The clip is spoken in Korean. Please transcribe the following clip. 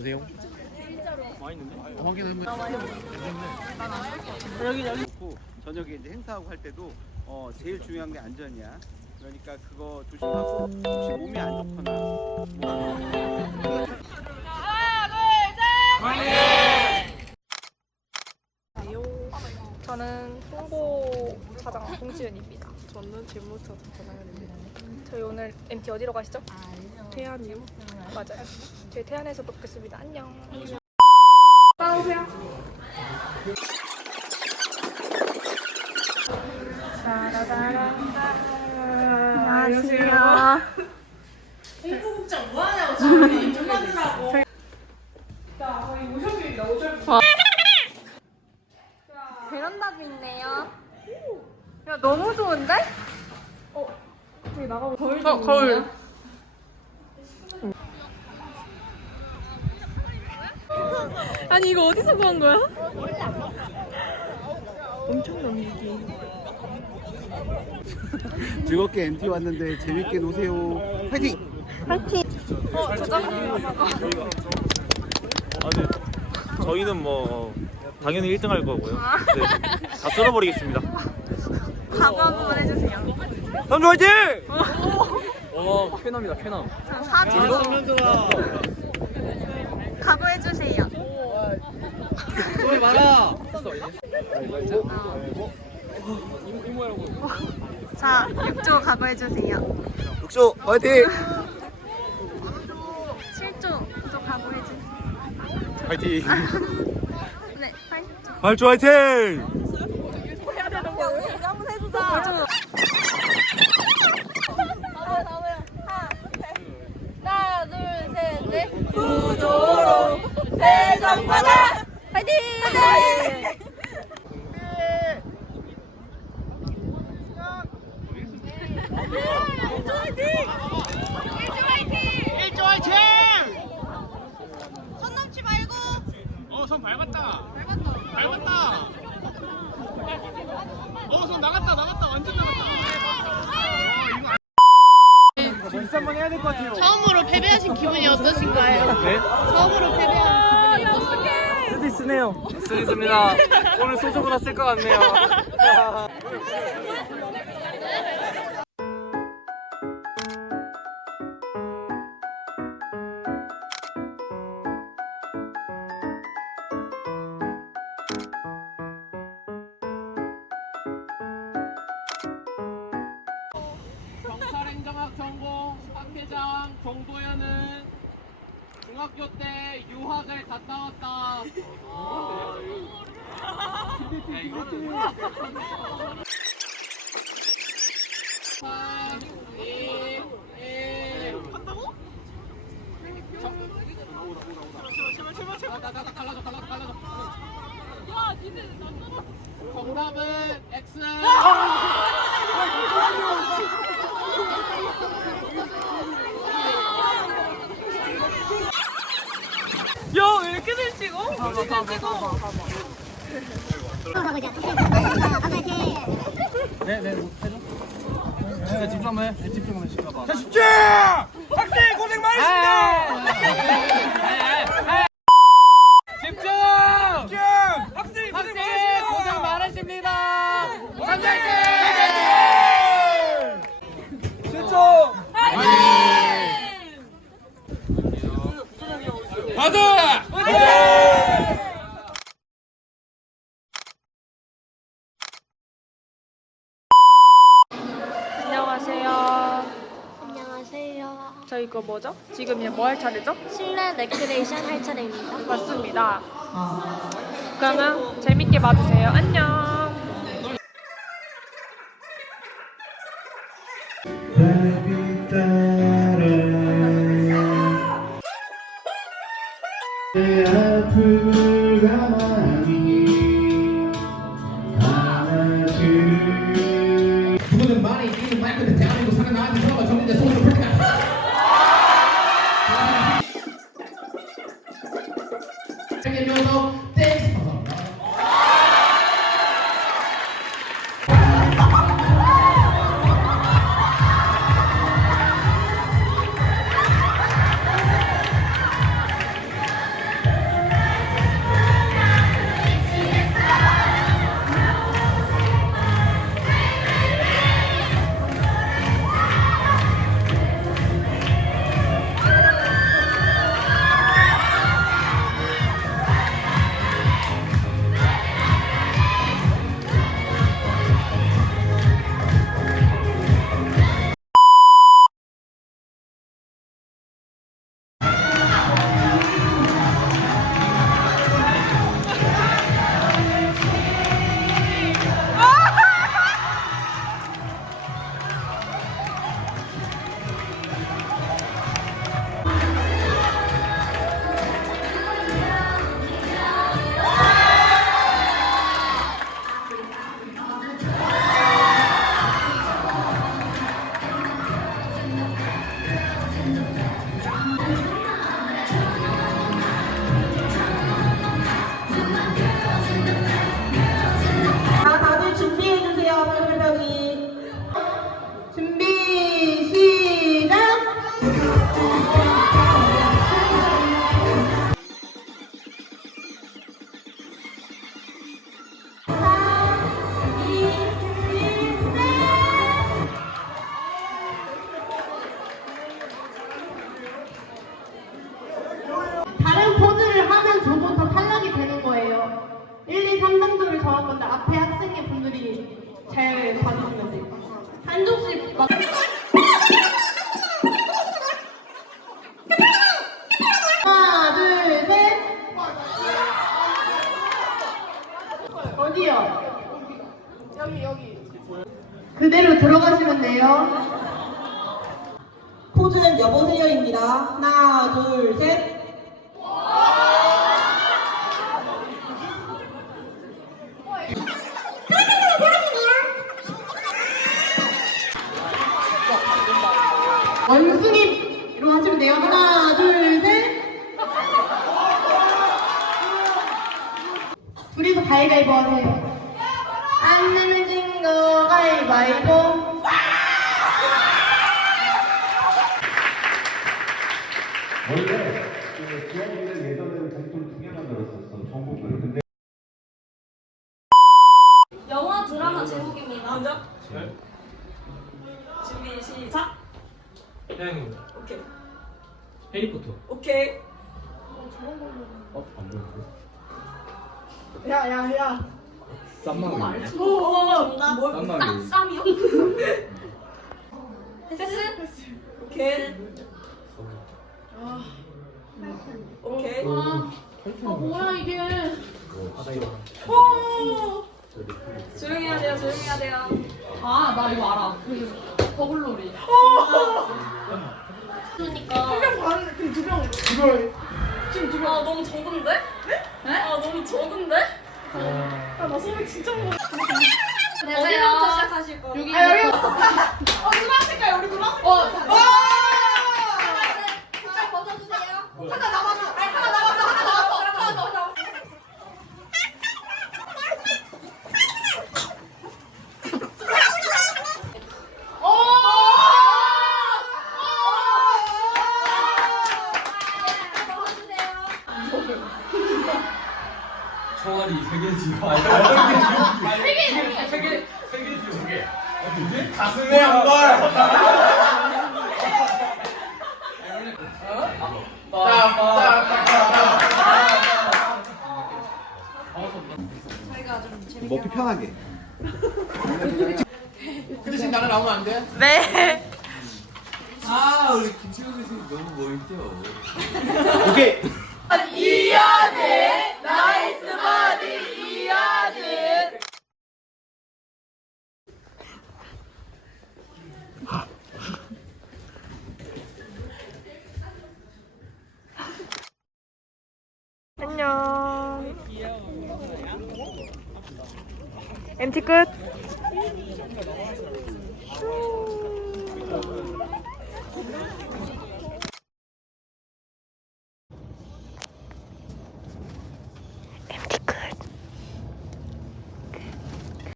보세요. 고 저녁에 이제 행사하고 할 때도 어, 제일 중요한 게 안전이야. 그러니까 그거 조심하고 혹시 몸이 안 좋거 집무터 전하연입니다. 저희 오늘 MT 어디로 가시죠? 태안이요. 맞아요. 저희 태안에서 뵙겠습니다. 안녕. 나오세요. 안녕하세요. 베란다도 있네요. 야 너무 좋은데? 어, 저기 나가고 거울 어, 거울. 아니 이거 어디서 구한 거야? 즐겁게 MT 왔는데 재밌게 노세요. 파이팅! 아, 네. 저희는 뭐 당연히 1등 할 거고요. 네. 다 쓸어버리겠습니다. 각오 한번 해주세요. 남주 화이팅! 어, 쾌남이다, 쾌남. 자, 사진 각오해주세요. 소리! 됐어, 자, 6조 각오해주세요. 육조 파이팅! 7조 또 각오해주세요. 화이팅! 네, 8조. 발주 화이팅! 한번 해주자. 하나, 둘, 셋, 넷. 구조로 대성받아! 화이팅! 화이팅! 어손 밟았다. 밟았다. 밟았다. 어 손 나갔다 나갔다 완전 나갔다. 처음으로 패배하신 기분이 어떠신가요? 네? 처음으로 패배한 기분이 어떠신가요? 쓰디 쓰네요. 쓰겠습니다. 오늘 소주보다 쓸 것 같네요. 회장 정도현은 중학교 때 유학을 갔다 왔다. 삼, 이, 일. 간다고? 제발 제발 제발 나나 나 갈라져 갈라져 갈라져. 야 니네 나 정답은 X. 야, 왜 이렇게 잘 찍어? 네, 네, 뭐, 해줘. 네, 집중 한번 해. 네, 집중 한번 시켜봐. 집중! 학생 고생 많으십니다. 감사합니다. 실종! 가자! 안녕하세요. 안녕하세요. 저희 이거 뭐죠? 지금 이뭐 할 차례죠? 실내 레크레이션 할 차례입니다. 맞습니다. 그러면 재밌게 봐주세요. 안녕. 그대로 들어가시면 돼요. 포즈는 여보세요입니다. 하나, 둘, 셋. 원숭이로 하시면 돼요. 하나, 둘, 셋. 둘이서 가위바위보 하세요. 가위바위보. 원래 그 기업인들 예전에는 작품 두 개 만 들었었어 전국으로 근데 영화 드라마 제목입니다. 먼저. 네. 준비 시작. 태양이 오케이. 해리포터 오케이. 어? 안 보이는데? 야야야. 쌈마을 정답. 쌈마을 쌈이요? 패스? 오케이. 오케이. 아 뭐야 이게? 조용히 해야 돼요. 조용히 해야 돼요. 아 나 이거 알아. 그 버블놀이. 그러니까. 아 너무 적은데? 네? 아 너무 적은데? 아나 소리 진짜 못. 어디부터 시작하실 거예요? 여기 아, 여기. 어 누나 색깔 우리 누나 색깔. 어. 살짝 벗어주세요. 하나 남았어. 아니 하나 남았어. 하나 남았어. 하나 더 남았어. 총알이 세 개지 가슴에 한발 먹기 편하게. 그 대신 나는 나오면 안 돼? 네. 아 우리 김치호 선생님 너무 멋있죠 오케이. MT 끝.